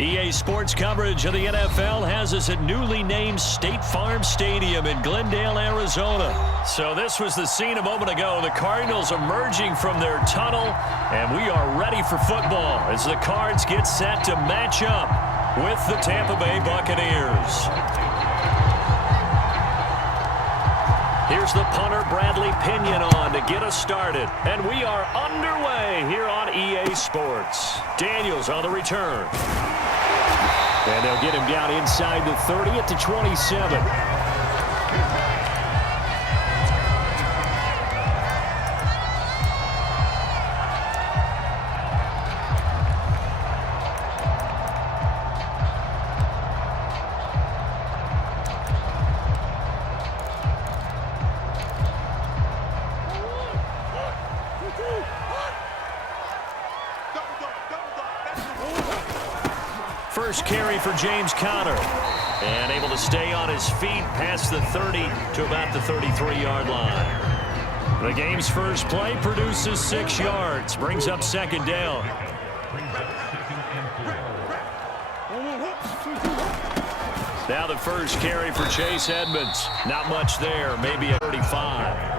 EA Sports coverage of the NFL has us at newly named State Farm Stadium in Glendale, Arizona. So this was the scene a moment ago. The Cardinals emerging from their tunnel, and we are ready for football as the Cards get set to match up with the Tampa Bay Buccaneers. Here's the punter, Bradley Pinion, on to get us started. And we are underway here on EA Sports. Daniels on the return. And they'll get him down inside the 30 at the 27. First carry for James Conner. And able to stay on his feet past the 30 to about the 33-yard line. The game's first play produces 6 yards. Brings up second down. Now the first carry for Chase Edmonds. Not much there. Maybe a 35.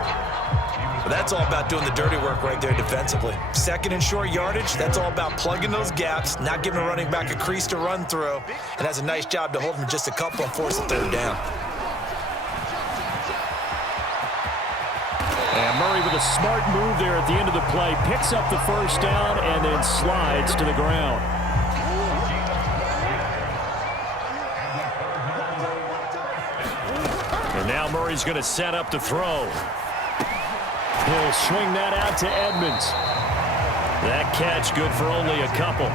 That's all about doing the dirty work right there defensively. Second and short yardage, that's all about plugging those gaps, not giving a running back a crease to run through, and has a nice job to hold him just a couple and force the third down. And Murray with a smart move there at the end of the play. Picks up the first down and then slides to the ground. And now Murray's going to set up to throw. He'll swing that out to Edmonds. That catch good for only a couple.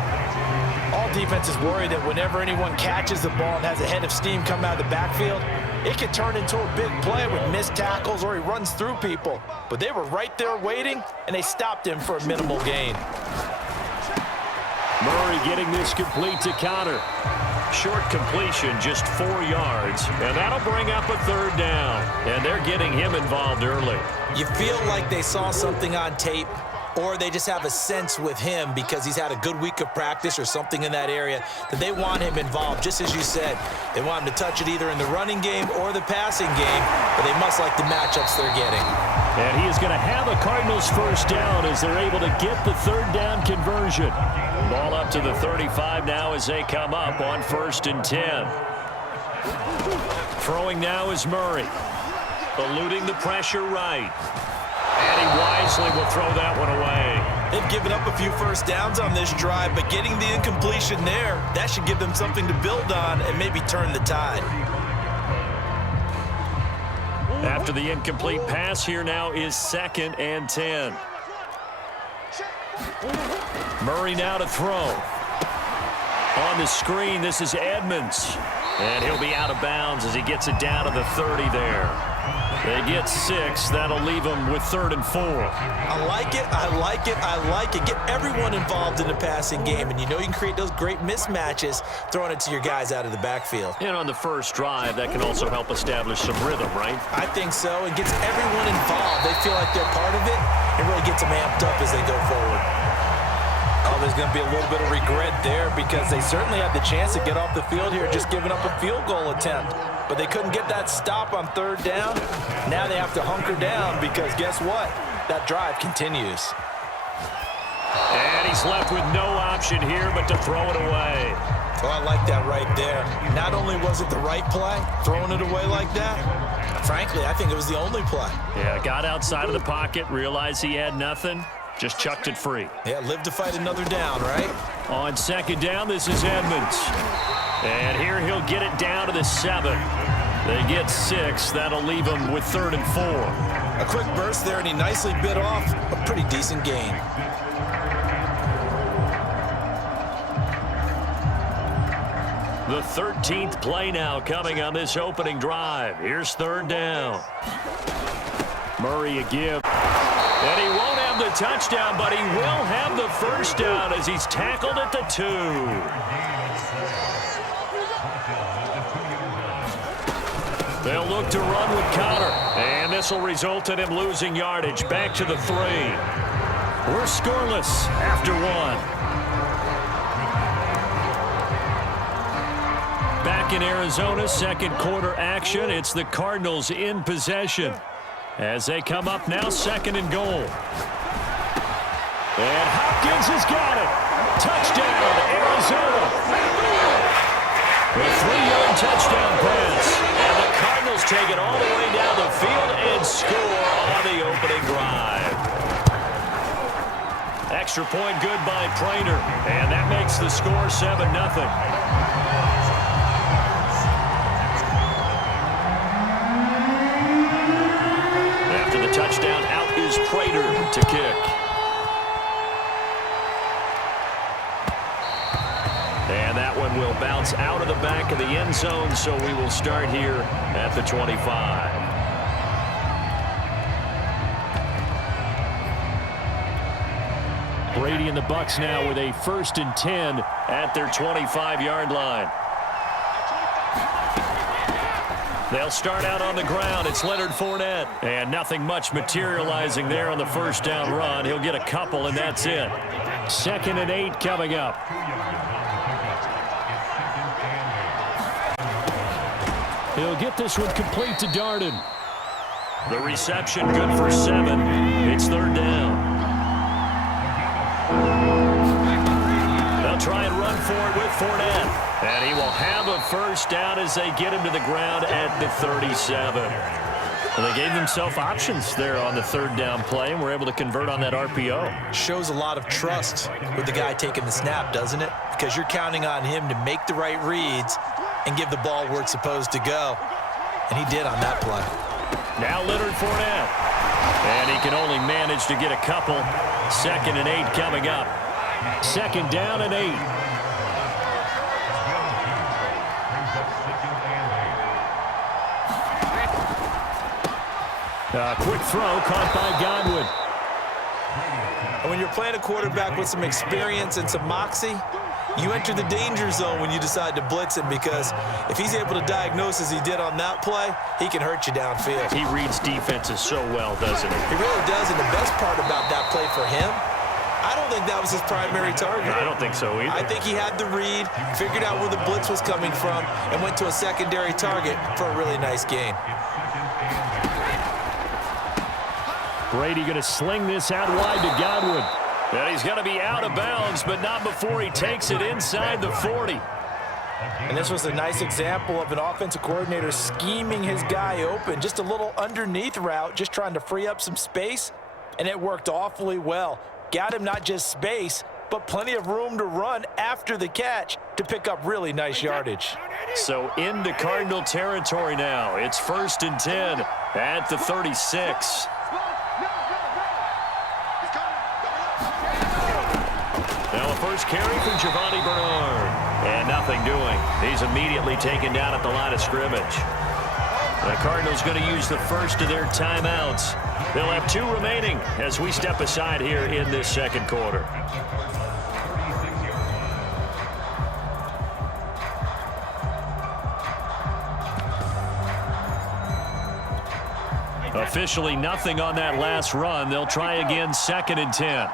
All defenses worry that whenever anyone catches the ball and has a head of steam come out of the backfield, it can turn into a big play with missed tackles or he runs through people. But they were right there waiting, and they stopped him for a minimal gain. Murray getting this complete to Conner. Short completion, just 4 yards, and that'll bring up a third down. And they're getting him involved early. You feel like they saw something on tape, or they just have a sense with him because he's had a good week of practice or something in that area that they want him involved. Just as you said, they want him to touch it either in the running game or the passing game, but they must like the matchups they're getting. And he is going to have a Cardinals first down as they're able to get the third down conversion. Ball up to the 35 now as they come up on 1st and 10. Throwing now is Murray. Eluding the pressure right. And he wisely will throw that one away. They've given up a few first downs on this drive, but getting the incompletion there, that should give them something to build on and maybe turn the tide. After the incomplete pass, here now is 2nd and 10. Murray now to throw. On the screen, this is Edmonds. And he'll be out of bounds as he gets it down to the 30 there. They get 6. That'll leave them with 3rd and 4. I like it. I like it. I like it. Get everyone involved in the passing game, and you know you can create those great mismatches throwing it to your guys out of the backfield. And on the first drive, that can also help establish some rhythm, right? I think so. It gets everyone involved. They feel like they're part of it. It really gets them amped up as they go forward. Oh, there's going to be a little bit of regret there because they certainly had the chance to get off the field here just giving up a field goal attempt. But they couldn't get that stop on 3rd down. Now they have to hunker down because guess what? That drive continues. And he's left with no option here but to throw it away. Oh, I like that right there. Not only was it the right play, throwing it away like that, frankly, I think it was the only play. Yeah, got outside of the pocket, realized he had nothing, just chucked it free. Yeah, live to fight another down, right? On 2nd down, this is Edmonds. And here he'll get it down to the 7. They get 6. That'll leave him with 3rd and 4. A quick burst there, and he nicely bit off a pretty decent gain. The 13th play now coming on this opening drive. Here's 3rd down. Murray a give. And he won't have the touchdown, but he will have the first down as he's tackled at the 2. They'll look to run with Conner. And this will result in him losing yardage back to the 3. We're scoreless after 1. Back in Arizona, second quarter action. It's the Cardinals in possession as they come up now, second and goal. And Hopkins has got it. Touchdown, Arizona. A 3-yard touchdown pass. And the Cardinals take it all the way down the field and score on the opening drive. Extra point good by Prater. And that makes the score 7-0. After the touchdown, out is Prater to kick. And that one will bounce out of the back of the end zone, so we will start here at the 25. Brady and the Bucs now with a 1st and 10 at their 25-yard line. They'll start out on the ground. It's Leonard Fournette. And nothing much materializing there on the first down run. He'll get a couple, and that's it. 2nd and 8 coming up. He'll get this one complete to Darden. The reception good for 7. It's 3rd down. They'll try and run for it with Fournette. And he will have a first down as they get him to the ground at the 37. Well, they gave themselves options there on the 3rd down play and were able to convert on that RPO. Shows a lot of trust with the guy taking the snap, doesn't it? Because you're counting on him to make the right reads and give the ball where it's supposed to go. And he did on that play. Now Leonard Fournette. And he can only manage to get a couple. 2nd and 8 coming up. 2nd down and 8. Quick throw caught by Godwin. And when you're playing a quarterback with some experience and some moxie, you enter the danger zone when you decide to blitz him, because if he's able to diagnose as he did on that play, he can hurt you downfield. He reads defenses so well, doesn't he? He really does, and the best part about that play for him, I don't think that was his primary target. I don't think so either. I think he had the read, figured out where the blitz was coming from, and went to a secondary target for a really nice gain. Brady going to sling this out wide to Godwin. And he's going to be out of bounds, but not before he takes it inside the 40. And this was a nice example of an offensive coordinator scheming his guy open. Just a little underneath route, just trying to free up some space, and it worked awfully well. Got him not just space, but plenty of room to run after the catch to pick up really nice yardage. So into Cardinal territory now. It's 1st and 10 at the 36. Now a first carry from Giovanni Bernard. And nothing doing. He's immediately taken down at the line of scrimmage. The Cardinals going to use the first of their timeouts. They'll have 2 remaining as we step aside here in this second quarter. Officially nothing on that last run. They'll try again, 2nd and 10.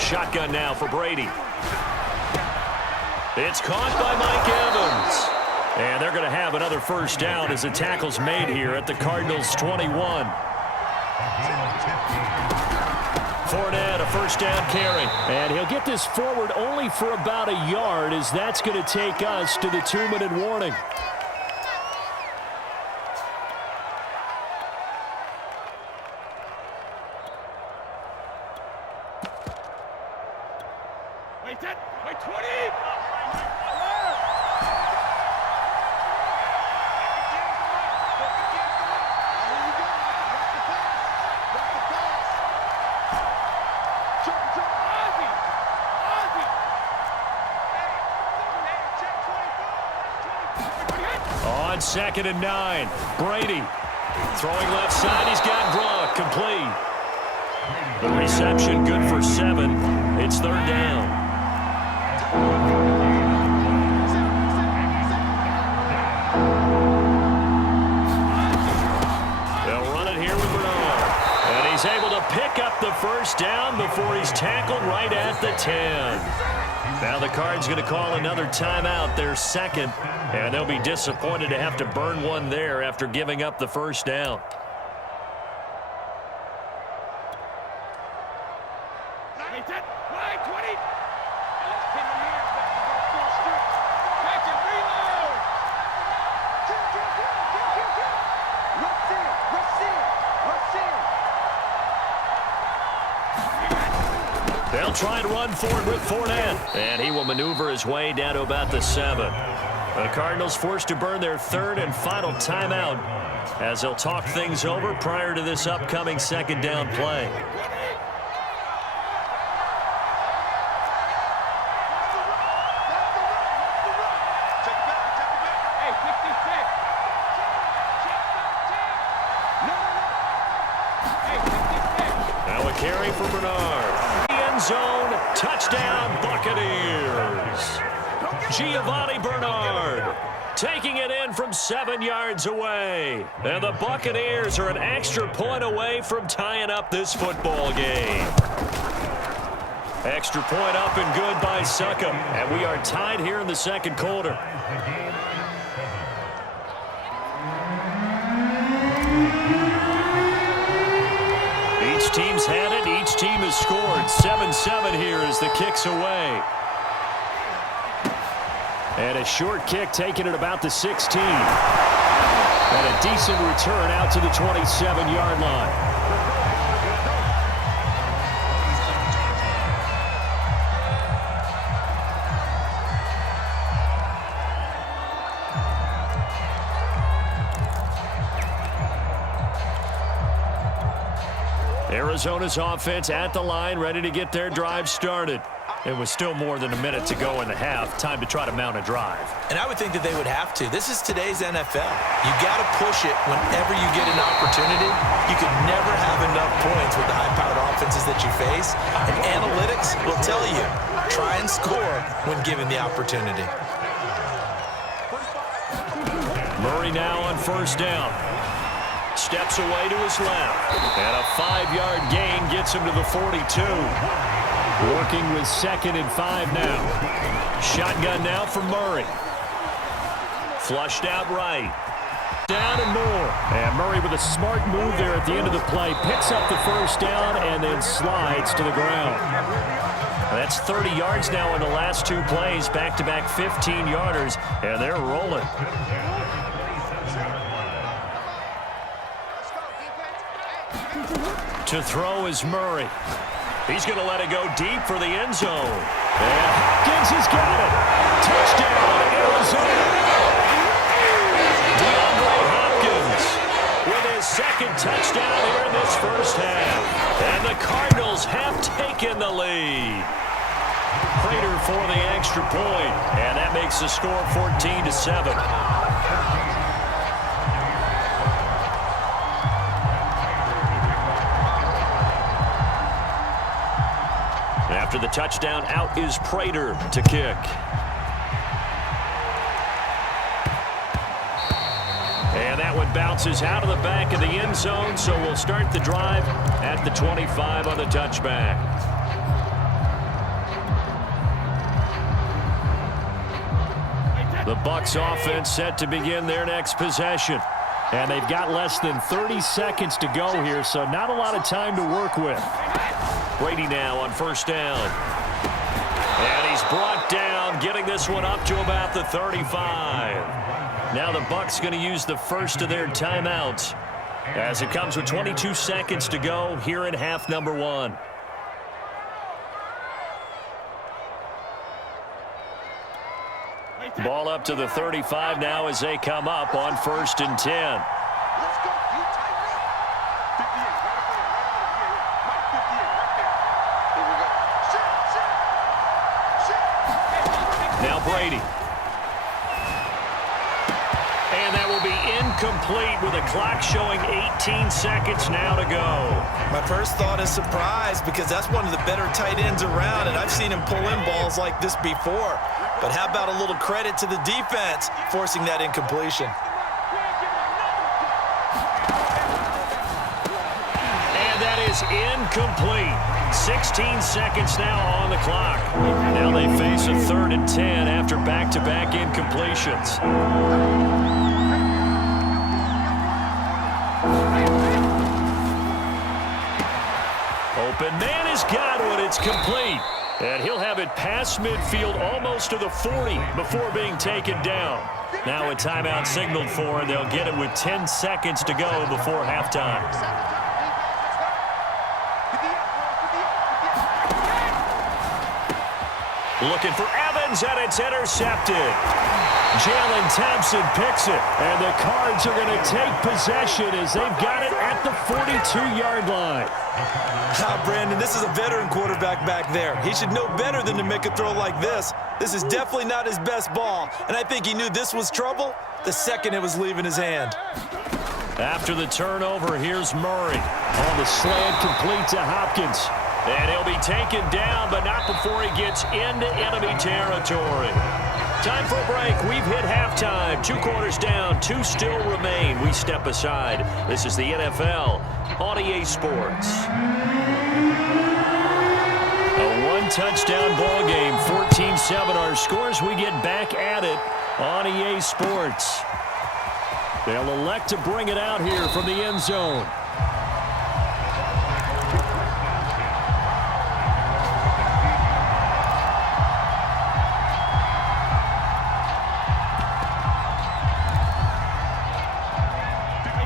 Shotgun now for Brady. It's caught by Mike Evans. And they're going to have another first down as the tackle's made here at the Cardinals' 21. Fournette, a first down carry. And he'll get this forward only for about a yard, as that's going to take us to the 2-minute warning. Wait, 20! On 2nd and 9, Brady throwing left side. He's got Gronk complete. The reception good for 7. It's third down. They'll run it here with Bernard. And he's able to pick up the first down before he's tackled right at the 10. Now the Cards going to call another timeout, their second. And they'll be disappointed to have to burn one there after giving up the first down. They'll try and run forward with Fournette. And he will maneuver his way down to about the 7. The Cardinals forced to burn their third and final timeout as they'll talk things over prior to this upcoming second down play. Now a carry for Bernard. End zone, touchdown Buccaneers. Giovanni Bernard taking it in from 7 yards away. And the Buccaneers are an extra point away from tying up this football game. Extra point up and good by Succop. And we are tied here in the second quarter. Each team's had it. Each team has scored. 7-7 here as the kick's away. And a short kick taken at about the 16. And a decent return out to the 27-yard line. Arizona's offense at the line, ready to get their drive started. It was still more than a minute to go in the half. Time to try to mount a drive. And I would think that they would have to. This is today's NFL. You got to push it whenever you get an opportunity. You can never have enough points with the high-powered offenses that you face. And analytics will tell you, try and score when given the opportunity. Murray now on first down. Steps away to his left. And a 5-yard gain gets him to the 42. Working with 2nd and 5 now. Shotgun now for Murray. Flushed out right. Down and more. And Murray with a smart move there at the end of the play. Picks up the first down and then slides to the ground. That's 30 yards now in the last 2 plays. Back-to-back 15-yarders. And they're rolling. To throw is Murray. He's going to let it go deep for the end zone. And Hopkins has got it. Touchdown, Arizona. DeAndre Hopkins with his 2nd touchdown here in this first half. And the Cardinals have taken the lead. Prater for the extra point. And that makes the score 14-7. After the touchdown, out is Prater to kick. And that one bounces out of the back of the end zone, so we'll start the drive at the 25 on the touchback. The Bucs offense set to begin their next possession. And they've got less than 30 seconds to go here, so not a lot of time to work with. Brady now on first down. And he's brought down, getting this one up to about the 35. Now the Bucs going to use the first of their timeouts as it comes with 22 seconds to go here in half number 1. Ball up to the 35 now as they come up on 1st and 10. Now Brady. And that will be incomplete with the clock showing 18 seconds now to go. My first thought is surprise because that's one of the better tight ends around, and I've seen him pull in balls like this before. But how about a little credit to the defense forcing that incompletion? And that is incomplete. 16 seconds now on the clock. Now they face a 3rd and 10 after back-to-back incompletions. Open man is Godwin. It's complete. And he'll have it past midfield almost to the 40 before being taken down. Now a timeout signaled for, and they'll get it with 10 seconds to go before halftime. Looking for Evans, and it's intercepted. Jalen Thompson picks it, and the Cards are going to take possession as they've got it at the 42-yard line. Brandon, this is a veteran quarterback back there. He should know better than to make a throw like this. This is definitely not his best ball, and I think he knew this was trouble the second it was leaving his hand. After the turnover, here's Murray. On the slant, complete to Hopkins. And he'll be taken down, but not before he gets into enemy territory. Time for a break. We've hit halftime. 2 quarters down, 2 still remain. We step aside. This is the NFL on EA Sports. A 1-touchdown ball game, 14-7 our scores. We get back at it on EA Sports. They'll elect to bring it out here from the end zone.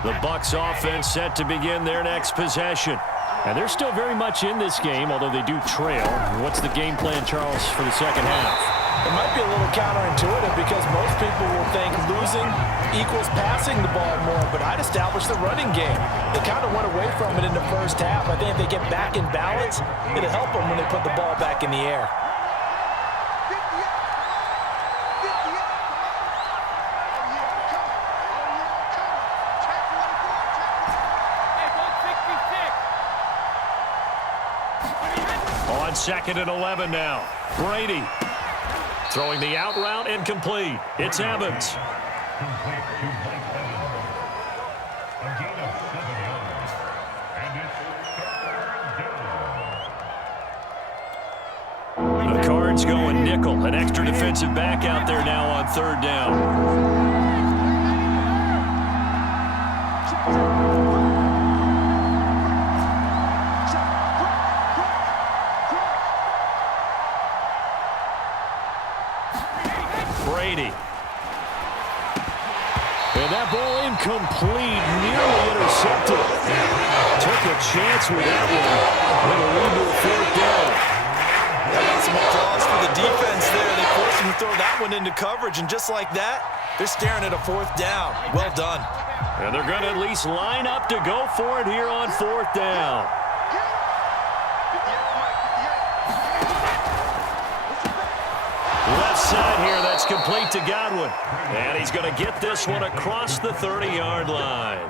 The Bucs offense set to begin their next possession. And they're still very much in this game, although they do trail. What's the game plan, Charles, for the second half? It might be a little counterintuitive because most people will think losing equals passing the ball more, but I'd establish the running game. They kind of went away from it in the first half. I think if they get back in balance, it'll help them when they put the ball back in the air. On 2nd and 11 now. Brady throwing the out route incomplete. It's Evans. The Cards going nickel. An extra defensive back out there now on 3rd down. Brady. And that ball incomplete, nearly intercepted. Took a chance with that one. It'll lead to a 4th down. Got some applause for the defense there. They forced him to throw that one into coverage, and just like that, they're staring at a 4th down. Well done. And they're going to at least line up to go for it here on 4th down. Left side here, that's complete to Godwin. And he's going to get this one across the 30-yard line.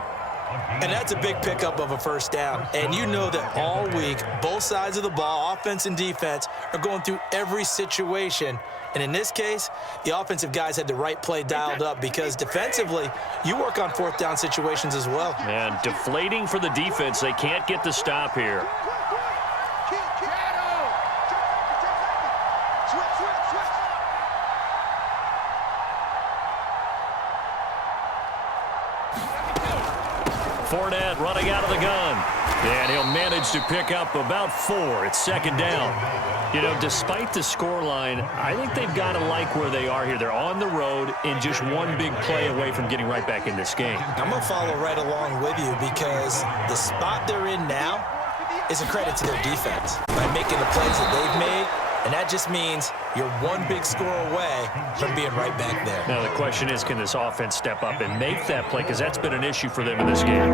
And that's a big pickup of a 1st down. And you know that all week, both sides of the ball, offense and defense, are going through every situation. And in this case, the offensive guys had the right play dialed up because defensively, you work on 4th down situations as well. And deflating for the defense. They can't get the stop here. Fournette running out of the gun. And he'll manage to pick up about 4. It's 2nd down. You know, despite the scoreline, I think they've got to like where they are here. They're on the road and just one big play away from getting right back in this game. I'm going to follow right along with you because the spot they're in now is a credit to their defense by making the plays that they've made. And that just means you're one big score away from being right back there. Now the question is, can this offense step up and make that play? Because that's been an issue for them in this game.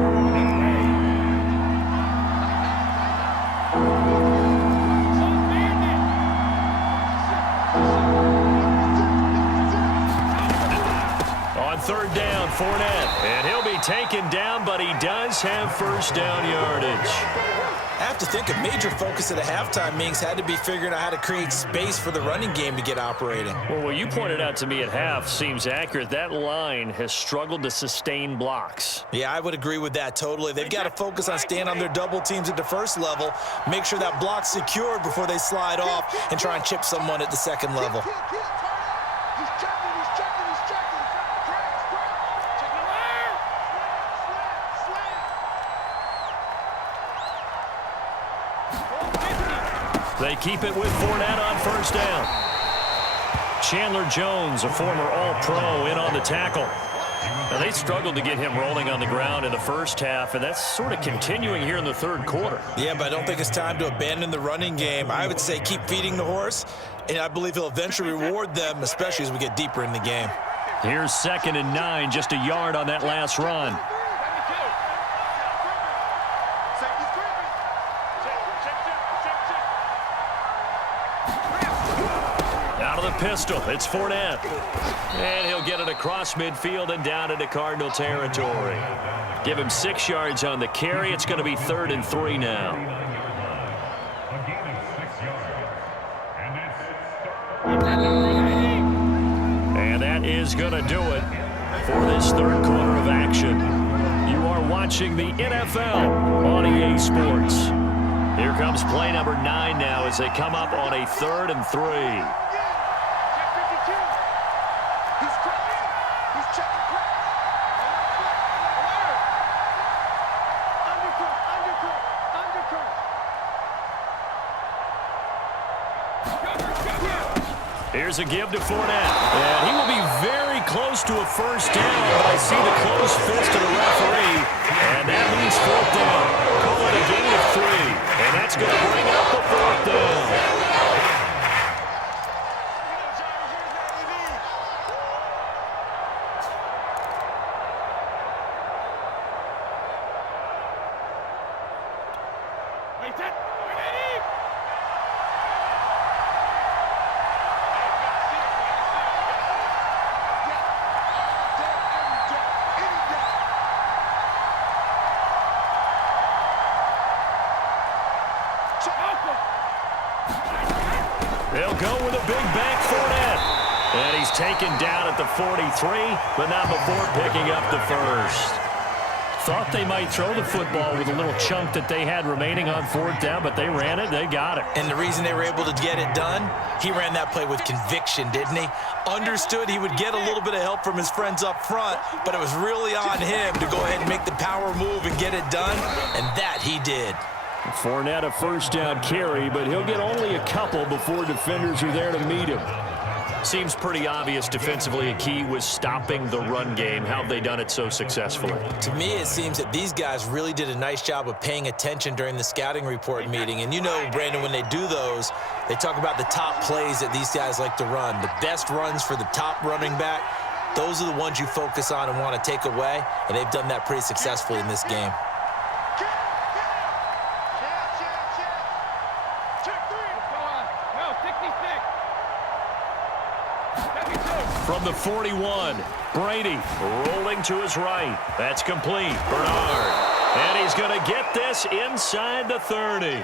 On third down, Fournette. And he'll be taken down, but he does have first down yardage. I have to think a major focus at a halftime means had to be figuring out how to create space for the running game to get operating. Well, what you pointed out to me at half seems accurate. That line has struggled to sustain blocks. Yeah, I would agree with that totally. They've got to focus on staying on their double teams at the first level, make sure that block's secured before they slide off and try and chip someone at the second level. They keep it with Fournette on first down. Chandler Jones, a former All-Pro, in on the tackle. Now, they struggled to get him rolling on the ground in the first half, and that's sort of continuing here in the third quarter. Yeah, but I don't think it's time to abandon the running game. I would say keep feeding the horse, and I believe he'll eventually reward them, especially as we get deeper in the game. Here's 2nd and 9, just a yard on that last run. Pistol. It's Fournette. And he'll get it across midfield and down into Cardinal territory. Give him 6 yards on the carry. It's going to be 3rd and 3 now. And that is going to do it for this third quarter of action. You are watching the NFL on EA Sports. Here comes play number 9 now as they come up on a 3rd and 3. Here's a give to Fournette. And he will be very close to a first down, but I see the closed fist of the referee. And that means 4th down. Call it a gain of 3. And that's going to bring up the 4th down. They'll go with a big bank Fournette. And he's taken down at the 43, but not before picking up the first. Thought they might throw the football with a little chunk that they had remaining on 4th down, but they ran it, they got it. And the reason they were able to get it done, he ran that play with conviction, didn't he? Understood he would get a little bit of help from his friends up front, but it was really on him to go ahead and make the power move and get it done, and that he did. Fournette a first down carry, but he'll get only a couple before defenders are there to meet him. Seems pretty obvious defensively a key was stopping the run game. How have they done it so successfully? To me, it seems that these guys really did a nice job of paying attention during the scouting report meeting. And you know, Brandon, when they do those, they talk about the top plays that these guys like to run. The best runs for the top running back, those are the ones you focus on and want to take away. And they've done that pretty successfully in this game. From the 41, Brady rolling to his right. That's complete. Bernard. And he's going to get this inside the 30.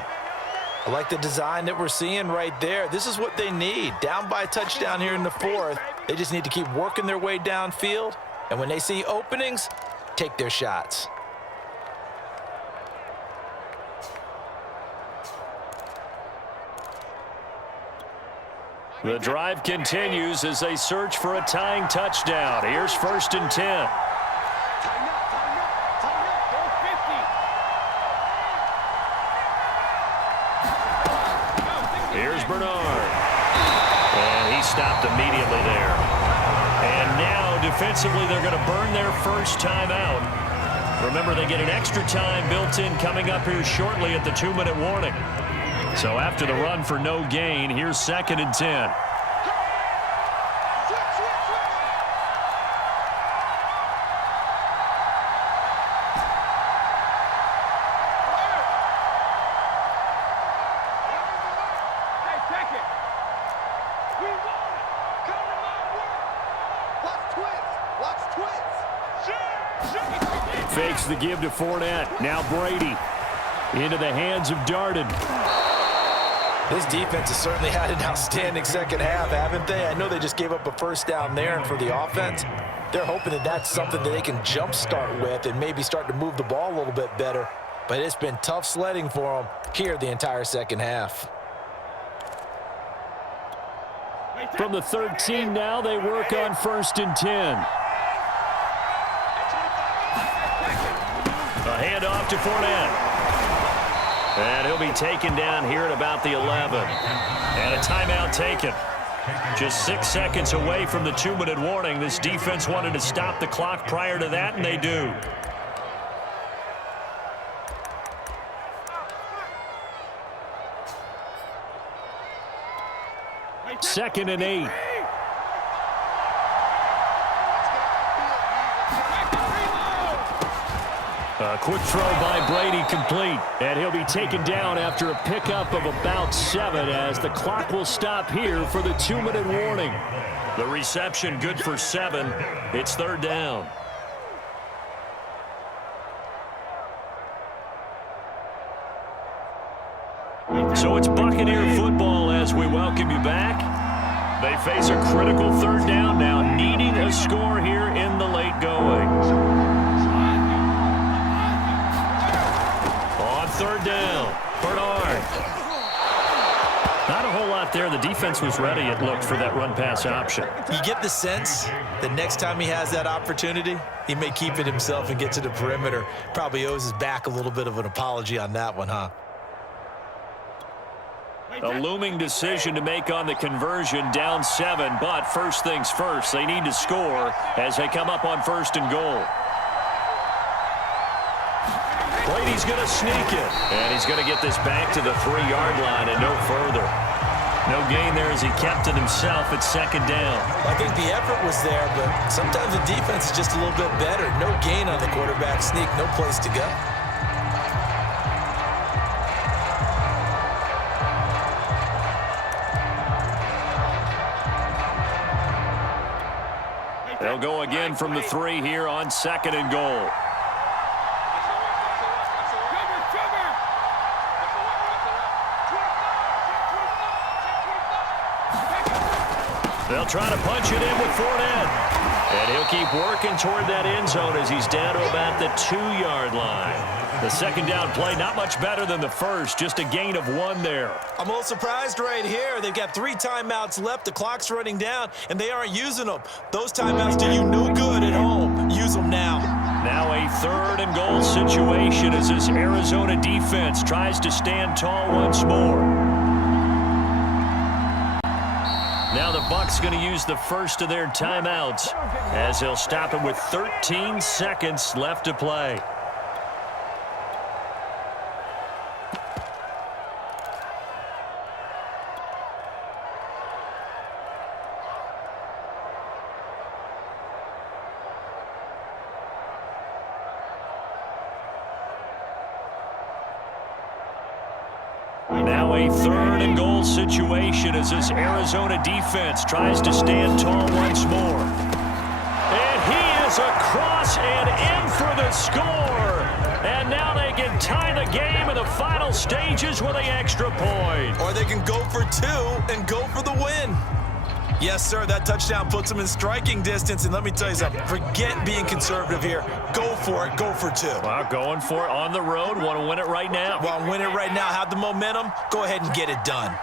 I like the design that we're seeing right there. This is what they need. Down by a touchdown here in the 4th. They just need to keep working their way downfield. And when they see openings, take their shots. The drive continues as they search for a tying touchdown. Here's 1st and 10. Here's Bernard. And he stopped immediately there. And now defensively they're going to burn their first time out. Remember, they get an extra time built in coming up here shortly at the 2-minute warning. So after the run for no gain, here's 2nd and 10. Fakes the give to Fournette. Now Brady into the hands of Darden. This defense has certainly had an outstanding second half, haven't they? I know they just gave up a first down there, and for the offense, they're hoping that that's something that they can jumpstart with and maybe start to move the ball a little bit better. But it's been tough sledding for them here the entire second half. From the 13 now, they work on 1st and 10. A handoff to Fournette. And he'll be taken down here at about the 11. And a timeout taken. Just 6 seconds away from the 2-minute warning. This defense wanted to stop the clock prior to that, and they do. Second and 8. A quick throw by Brady complete, and he'll be taken down after a pickup of about 7 as the clock will stop here for the 2-minute warning. The reception good for 7. It's 3rd down. So it's Buccaneer football as we welcome you back. They face a critical 3rd down now, needing a score here in the late going. 3rd down, Bernard. Not a whole lot there. The defense was ready, it looked, for that run-pass option. You get the sense that next time he has that opportunity, he may keep it himself and get to the perimeter. Probably owes his back a little bit of an apology on that one, huh? A looming decision to make on the conversion, down 7, but first things first, they need to score as they come up on 1st and goal. Brady's going to sneak it, and he's going to get this back to the 3-yard line and no further. No gain there as he kept it himself at 2nd down. I think the effort was there, but sometimes the defense is just a little bit better. No gain on the quarterback sneak, no place to go. They'll go again from the 3 here on 2nd and goal. They'll try to punch it in with Fournette. And he'll keep working toward that end zone as he's down to about the 2-yard line. The 2nd down play, not much better than the first, just a gain of 1 there. I'm a little surprised right here. They've got 3 timeouts left. The clock's running down, and they aren't using them. Those timeouts do you no good at home. Use them now. Now a 3rd and goal situation as this Arizona defense tries to stand tall once more. Now the Bucs going to use the first of their timeouts as they'll stop it with 13 seconds left to play. Now a 3rd and goal situation as this Arizona defense tries to stand tall once more. And he is across and in for the score. And now they can tie the game in the final stages with an extra point. Or they can go for 2 and go for the win. Yes, sir, that touchdown puts them in striking distance. And let me tell you something, forget being conservative here. Go for it, go for 2. Well, going for it on the road. Want to win it right now. Want to win it right now, have the momentum, go ahead and get it done.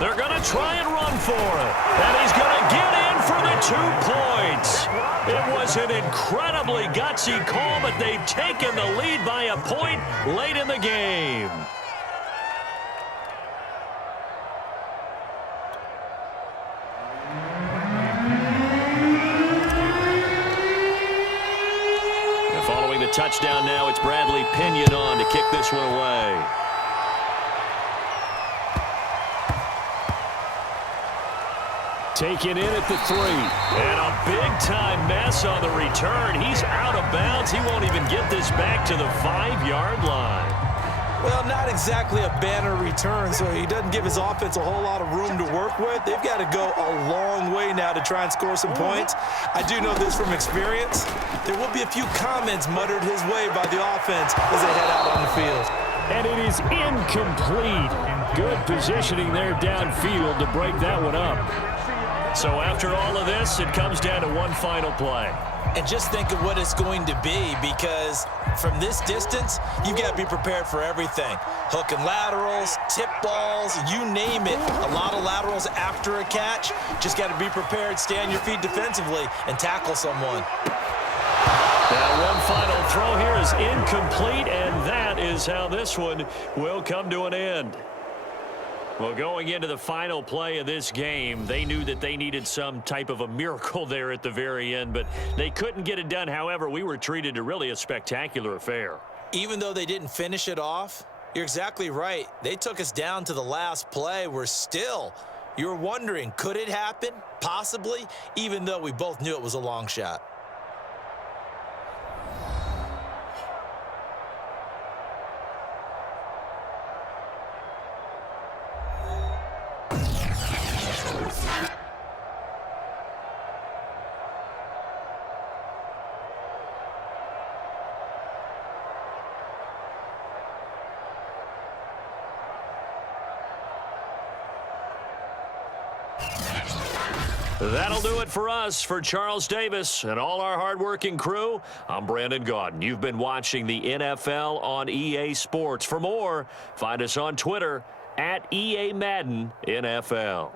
They're going to try and run for it. And he's going to get in for the 2 points. It was an incredibly gutsy call, but they've taken the lead by a point late in the game. And following the touchdown now, it's Bradley Pinion on to kick this one away. Taken in at the 3. And a big-time mess on the return. He's out of bounds. He won't even get this back to the 5-yard line. Well, not exactly a banner return, so he doesn't give his offense a whole lot of room to work with. They've got to go a long way now to try and score some points. I do know this from experience. There will be a few comments muttered his way by the offense as they head out on the field. And it is incomplete. Good positioning there downfield to break that one up. So after all of this, it comes down to one final play. And just think of what it's going to be, because from this distance, you've got to be prepared for everything. Hook and laterals, tip balls, you name it. A lot of laterals after a catch. Just got to be prepared, stay on your feet defensively, and tackle someone. Now one final throw here is incomplete, and that is how this one will come to an end. Well, going into the final play of this game, they knew that they needed some type of a miracle there at the very end, but they couldn't get it done. However, we were treated to really a spectacular affair. Even though they didn't finish it off, you're exactly right. They took us down to the last play. You were wondering, could it happen? Possibly, even though we both knew it was a long shot. That'll do it for us. For Charles Davis and all our hardworking crew, I'm Brandon Gaudin. You've been watching the NFL on EA Sports. For more, find us on Twitter @EA Madden NFL.